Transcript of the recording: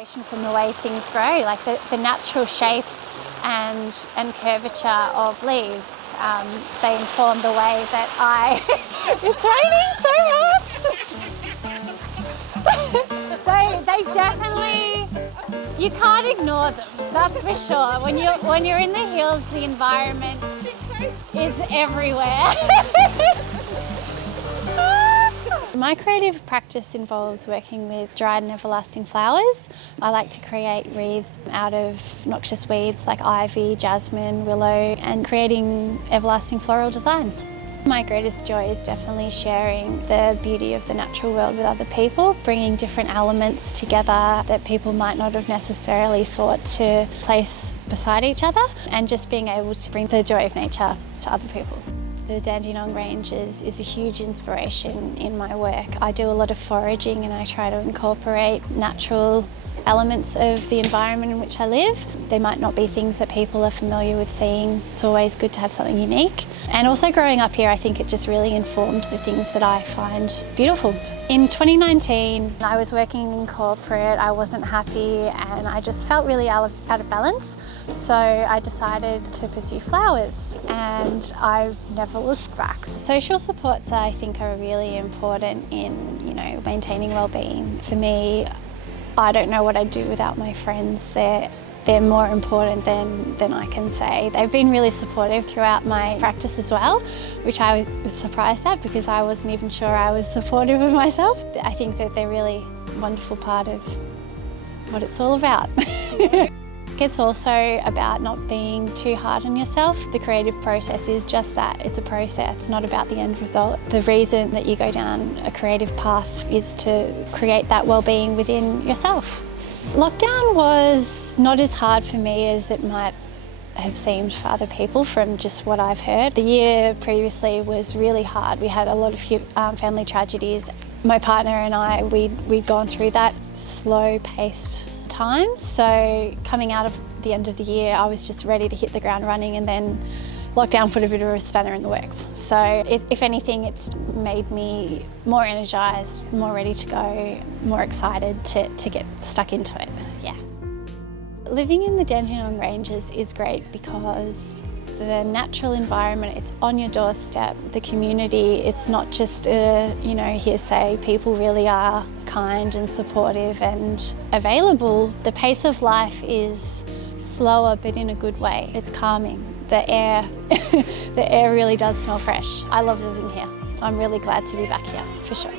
inspiration from the way things grow, like the natural shape and curvature of leaves. They inform the way that I... It's raining so much! they definitely... You can't ignore them, that's for sure. When you're in the hills, the environment is everywhere. My creative practice involves working with dried and everlasting flowers. I like to create wreaths out of noxious weeds like ivy, jasmine, willow, and creating everlasting floral designs. My greatest joy is definitely sharing the beauty of the natural world with other people, bringing different elements together that people might not have necessarily thought to place beside each other, and just being able to bring the joy of nature to other people. The Dandenong Ranges is a huge inspiration in my work. I do a lot of foraging and I try to incorporate natural elements of the environment in which I live. They might not be things that people are familiar with seeing. It's always good to have something unique. And also growing up here, I think it just really informed the things that I find beautiful. In 2019, I was working in corporate, I wasn't happy and I just felt really out of balance. So I decided to pursue flowers and I've never looked back. Social supports, I think, are really important in, maintaining well-being. For me, I don't know what I'd do without my friends. They're more important than I can say. They've been really supportive throughout my practice as well, which I was surprised at because I wasn't even sure I was supportive of myself. I think that they're really a wonderful part of what it's all about. It's also about not being too hard on yourself. The creative process is just that, it's a process, it's not about the end result. The reason that you go down a creative path is to create that well-being within yourself. Lockdown was not as hard for me as it might have seemed for other people from just what I've heard. The year previously was really hard. We had a lot of family tragedies. My partner and I, we'd gone through that slow-paced time. So coming out of the end of the year, I was just ready to hit the ground running, and then lockdown put a bit of a spanner in the works. So if anything, it's made me more energised, more ready to go, more excited to get stuck into it, yeah. Living in the Dandenong Ranges is great because the natural environment, it's on your doorstep. The community, it's not just hearsay. People really are kind and supportive and available. The pace of life is slower, but in a good way. It's calming. The air really does smell fresh. I love living here. I'm really glad to be back here, for sure.